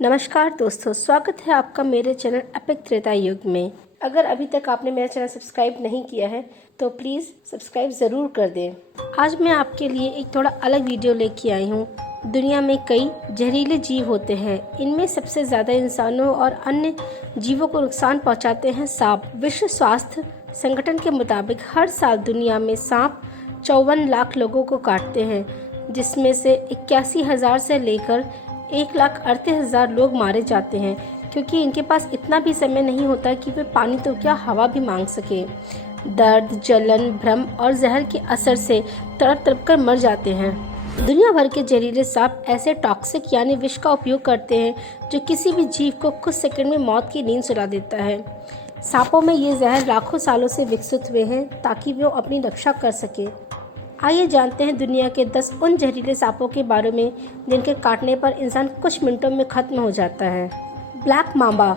नमस्कार दोस्तों, स्वागत है आपका मेरे चैनल एपिक त्रेता युग में। अगर अभी तक आपने मेरा चैनल सब्सक्राइब नहीं किया है तो प्लीज़ सब्सक्राइब ज़रूर कर दें। आज मैं आपके लिए एक थोड़ा अलग वीडियो लेके आई हूँ। दुनिया में कई जहरीले जीव होते हैं। इनमें सबसे ज़्यादा इंसानों और अन्य जीवों को नुकसान पहुँचाते हैं सांप। विश्व स्वास्थ्य संगठन के मुताबिक हर साल दुनिया में सांप 54 लाख लोगों को काटते हैं, जिसमें से 81,000 से लेकर 1,38,000 लोग मारे जाते हैं, क्योंकि इनके पास इतना भी समय नहीं होता कि वे पानी तो क्या हवा भी मांग सके। दर्द, जलन, भ्रम और जहर के असर से तड़प तड़प कर मर जाते हैं। दुनिया भर के जहरीले सांप ऐसे टॉक्सिक यानी विष का उपयोग करते हैं जो किसी भी जीव को कुछ सेकंड में मौत की नींद सुला देता है। सांपों में ये जहर लाखों सालों से विकसित हुए हैं ताकि वो अपनी रक्षा कर सके। आइए जानते हैं दुनिया के 10 उन जहरीले सांपों के बारे में जिनके काटने पर इंसान कुछ मिनटों में खत्म हो जाता है। Black Mamba.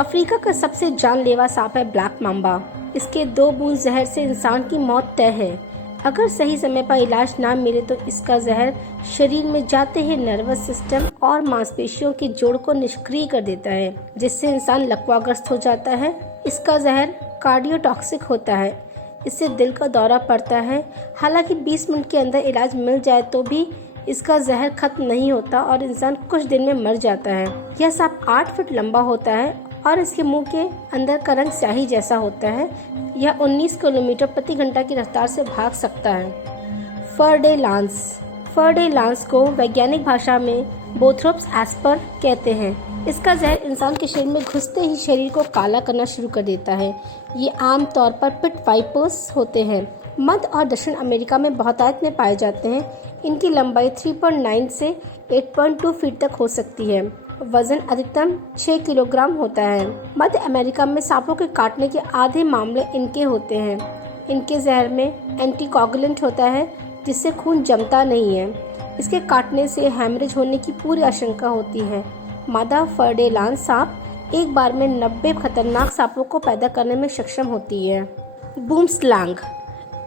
अफ्रीका का सबसे जानलेवा सांप है ब्लैक मांबा। इसके 2 बूंद जहर से इंसान की मौत तय है। अगर सही समय पर इलाज ना मिले तो इसका जहर शरीर में जाते ही नर्वस सिस्टम और मांसपेशियों के जोड़ को निष्क्रिय कर देता है, जिससे इंसान लकवाग्रस्त हो जाता है। इसका जहर कार्डियोटॉक्सिक होता है। इससे दिल का दौरा पड़ता है। हालांकि 20 मिनट के अंदर इलाज मिल जाए तो भी इसका जहर खत्म नहीं होता और इंसान कुछ दिन में मर जाता है। यह सांप 8 फीट लंबा होता है और इसके मुंह के अंदर का रंग स्याही जैसा होता है। यह 19 किलोमीटर प्रति घंटा की रफ्तार से भाग सकता है। फर डे लांस। फर डे लांस को वैज्ञानिक भाषा में बोथ्रोप्स एस्पर कहते हैं। इसका जहर इंसान के शरीर में घुसते ही शरीर को काला करना शुरू कर देता है। ये आमतौर पर पिट वाइपर्स होते हैं। मध्य और दक्षिण अमेरिका में बहुतायत में पाए जाते हैं। इनकी लंबाई 3.9 से 8.2 फीट तक हो सकती है। वजन अधिकतम 6 किलोग्राम होता है। मध्य अमेरिका में सांपों के काटने के आधे मामले इनके होते हैं। इनके जहर में एंटीकोगुलेंट होता है, जिससे खून जमता नहीं है। इसके काटने से हैमरेज होने की पूरी आशंका होती है। मादा फर डे लांस सांप एक बार में 90 खतरनाक सांपों को पैदा करने में सक्षम होती है। Boom slang.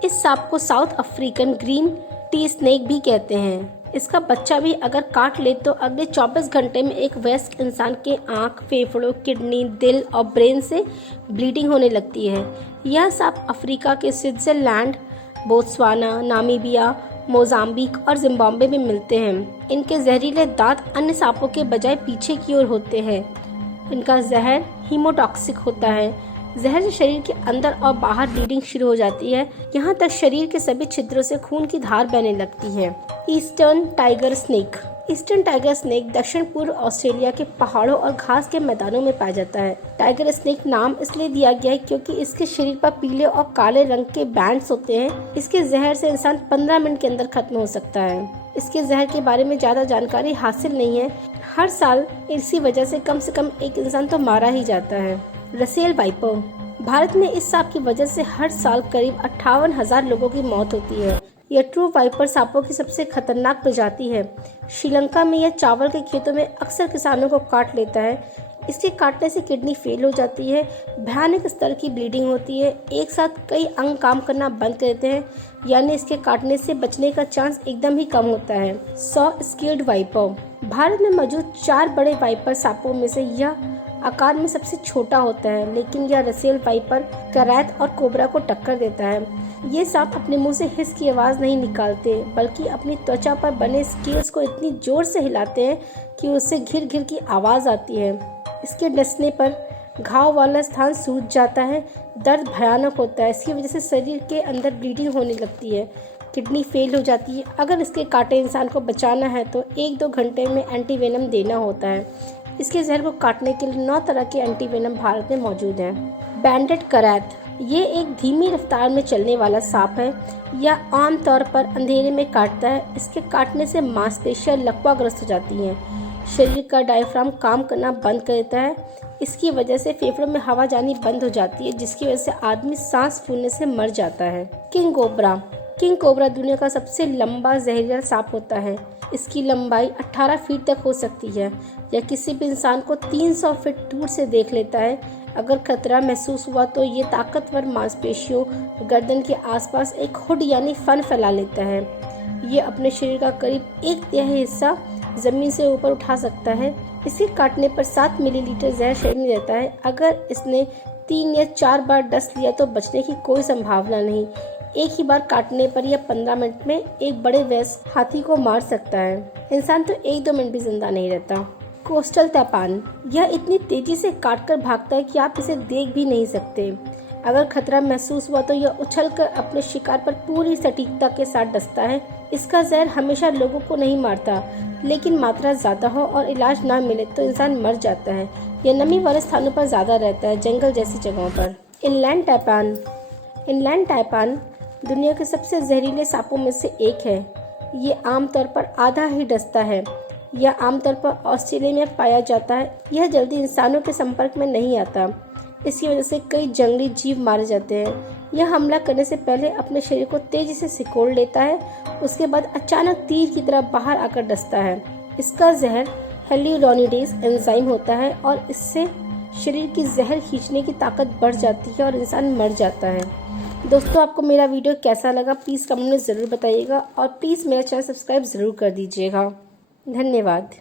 इस सांप को south African green tea snake भी कहते हैं। इसका बच्चा भी अगर काट ले तो अगले 24 घंटे में एक वयस्क इंसान के आंख, फेफड़ों, किडनी, दिल और ब्रेन से ब्लीडिंग होने लगती है। यह सांप अफ्रीका के स्विट्जरलैंड, बोत्सवाना, नामीबिया, मोजाम्बिक और जिम्बाब्वे में मिलते हैं। इनके जहरीले दांत अन्य सांपों के बजाय पीछे की ओर होते हैं। इनका जहर हीमोटॉक्सिक होता है। जहर से शरीर के अंदर और बाहर ब्लीडिंग शुरू हो जाती है। यहाँ तक शरीर के सभी छिद्रों से खून की धार बहने लगती है। Eastern tiger snake. Eastern tiger snake दक्षिण पूर्व ऑस्ट्रेलिया के पहाड़ों और घास के मैदानों में पाया जाता है। टाइगर स्नेक नाम इसलिए दिया गया है क्योंकि इसके शरीर पर पीले और काले रंग के बैंड्स होते हैं। इसके जहर से इंसान 15 मिनट के अंदर खत्म हो सकता है। इसके जहर के बारे में ज्यादा जानकारी हासिल नहीं है। हर साल इसी वजह से कम एक इंसान तो मारा ही जाता है। Russell viper. भारत में इस सांप की वजह से हर साल करीब 58,000 लोगों की मौत होती है। यह ट्रू वाइपर सांपों की सबसे खतरनाक प्रजाति है। श्रीलंका में यह चावल के खेतों में अक्सर किसानों को काट लेता है। इसके काटने से किडनी फेल हो जाती है, भयानक स्तर की ब्लीडिंग होती है, एक साथ कई अंग काम करना बंद कर देते हैं, यानी इसके काटने से बचने का चांस एकदम ही कम होता है। 100 स्केल्ड वाइपर। भारत में मौजूद 4 बड़े वाइपर सांपों में से यह आकार में सबसे छोटा होता है, लेकिन यह रसेल वाइपर, करैत और कोबरा को टक्कर देता है। ये सांप अपने मुंह से हिस की आवाज नहीं निकालते, बल्कि अपनी त्वचा पर बने स्केल्स को इतनी जोर से हिलाते हैं कि उससे घिर घिर की आवाज आती है। इसके डसने पर घाव वाला स्थान सूज जाता है। दर्द भयानक होता है। इसकी वजह से शरीर के अंदर ब्लीडिंग होने लगती है, किडनी फेल हो जाती है। अगर इसके काटे इंसान को बचाना है तो 1-2 घंटे में एंटीवेनम देना होता है। इसके जहर को काटने के लिए 9 तरह के एंटीवेनम भारत में मौजूद हैं। बैंडेड करैत। ये एक धीमी रफ्तार में चलने वाला सांप है। यह आमतौर पर अंधेरे में काटता है। इसके काटने से मांसपेशियां लकवाग्रस्त हो जाती हैं। शरीर का डायफ्राम काम करना बंद कर देता है। इसकी वजह से फेफड़ों में हवा जानी बंद हो जाती है, जिसकी वजह से आदमी सांस फूलने से मर जाता है। King cobra. किंग कोबरा दुनिया का सबसे लंबा जहरीला सांप होता है। इसकी लंबाई 18 फीट तक हो सकती है। यह किसी भी इंसान को 300 फीट दूर से देख लेता है। अगर खतरा महसूस हुआ तो ये ताकतवर मांसपेशियों, गर्दन के आसपास एक हुड यानी फन फैला लेता है। ये अपने शरीर का करीब 1/3 हिस्सा जमीन से ऊपर उठा सकता है इसे काटने पर 7 मिलीलीटर जहर शरीर में रहता है। अगर इसने 3 या 4 बार डस लिया तो बचने की कोई संभावना नहीं। एक ही बार काटने पर यह 15 मिनट में एक बड़े वयस्क हाथी को मार सकता है। इंसान तो 1-2 मिनट भी जिंदा नहीं रहता। कोस्टल तैपान, यह इतनी तेजी से काटकर भागता है कि आप इसे देख भी नहीं सकते। अगर खतरा महसूस हुआ तो यह उछलकर अपने शिकार पर पूरी सटीकता के साथ डसता है। इसका जहर हमेशा लोगों को नहीं मारता, लेकिन मात्रा ज्यादा हो और इलाज ना मिले तो इंसान मर जाता है। यह नमी वाले स्थानों पर ज्यादा रहता है, जंगल जैसी जगहों पर। इनलैंड टैपान, इनलैंड टैपान दुनिया के सबसे जहरीले सांपों में से एक है। ये आमतौर पर आधा ही डसता है। यह आमतौर पर ऑस्ट्रेलिया में पाया जाता है। यह जल्दी इंसानों के संपर्क में नहीं आता। इसकी वजह से कई जंगली जीव मारे जाते हैं। यह हमला करने से पहले अपने शरीर को तेजी से सिकोड़ लेता है, उसके बाद अचानक तीर की तरह बाहर आकर डसता है। इसका जहर हेल्यूरोनिडेज एंजाइम होता है और इससे शरीर की जहर खींचने की ताकत बढ़ जाती है और इंसान मर जाता है। दोस्तों, आपको मेरा वीडियो कैसा लगा प्लीज़ कमेंट में ज़रूर बताइएगा और प्लीज़ मेरा चैनल सब्सक्राइब ज़रूर कर दीजिएगा। धन्यवाद।